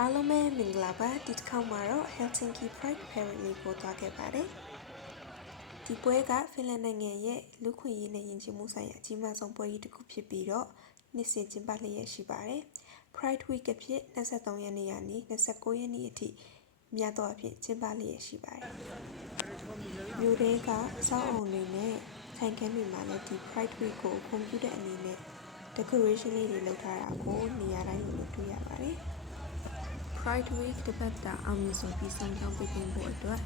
အားလုံးပဲမင်္ဂလာပါဒီတစ်ခေါက်မှာတော့ Helsinki Pride Parade လေးကိုသွားခဲ့ပါတယ်ဒီပွဲကဖင်လန်နိုင်ငံရဲ့လူခွင့်ရေးနဲ့ယဉ်ကျေးမှုဆိုင်ရာအကြီးမားဆုံးပွဲကြီးတစ်ခုဖြစ်ပြီးတော့နှစ်စဉ်ကျင်းပလျက်ရှိပါတယ် Pride Week အဖြစ်23ရက်နေ့ကနေ29ရက်နေ့အထိများသောအားဖြင့်ကျင်းပလျက်ရှိပါတယ်မြို့ထဲကအဆောက်အုံတွေနဲ့ဆိုင်ခန်းတွေမှာလည်းဒီ Pride Week ကိုဂုဏ်ပြုတဲ့အနေနဲ့ decoration လေးတွေလုပ်ထားတာကိုနေရာတိုင်းလိုတွေ့ရပါတယ်Pride Week တစ်ပတ်တာအောင်မြင်စွာပြီးဆောင်ကြောင်းပေးတင်ဖို့အတွက်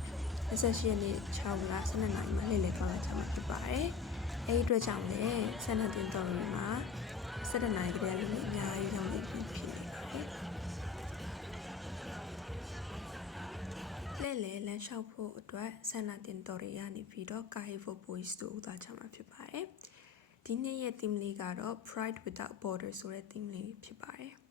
28ရက်နေ့6လ12နာရီမှာလှည့်လည်သွားကြမှာဖြစ်ပါတယ်။အဲဒီအတွက်ကြောင့်လည်းဆန္ဒတင်တော်တွေမှာ17နာရီတည်းလည်းအများကြီးရောက်နေပြီဖြစ်နေပါတယ်။လှည့်လည်လမ်းလျှောက်ဖို့အတွက်ဆန္ဒတင်တော်တွေရနေပြီးတော့ Kaivo Boys တို့သွားကြမှာဖြစ်ပါတယ်။ဒီနေ့ရဲ့ theme လေးကတော့ Pride Without Borders ဆိုတဲ့ theme လေးဖြစ်ပါတယ်။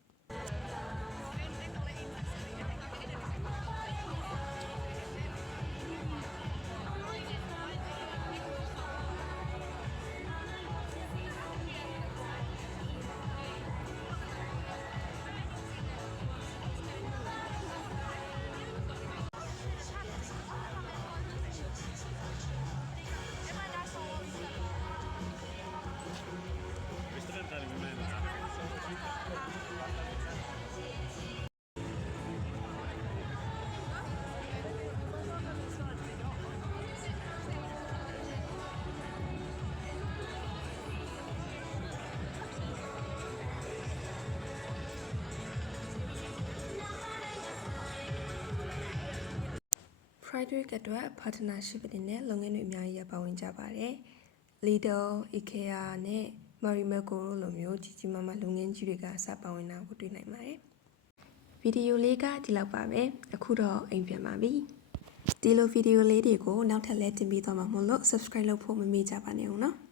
Pride Week အတွက် partnership တွေနဲ့လုပ်ငန်းတွေအများကြီးပါဝင်ကြပါတယ်။ Lidl, IKEA နဲ့ Marimekko တို့လိုမျိုးကြီးကြီးမားမားလုပ်ငန်းကြီးတွေကစပါဝင်တာကိုတွေ့နိုင်ပါတယ်။ဗီဒီယိုလေးကဒီလောက်ပါပဲ။အခုတော့အိမ်ပြန်ပါပြီ။ဒီလိုဗီဒီယိုလေးတွေကိုနောက်ထပ်လည်းတင်ပေးသွားမှာမို့လို့ subscribe လုပ်ဖို့မမေ့ကြပါနဲ့ဦးနော်။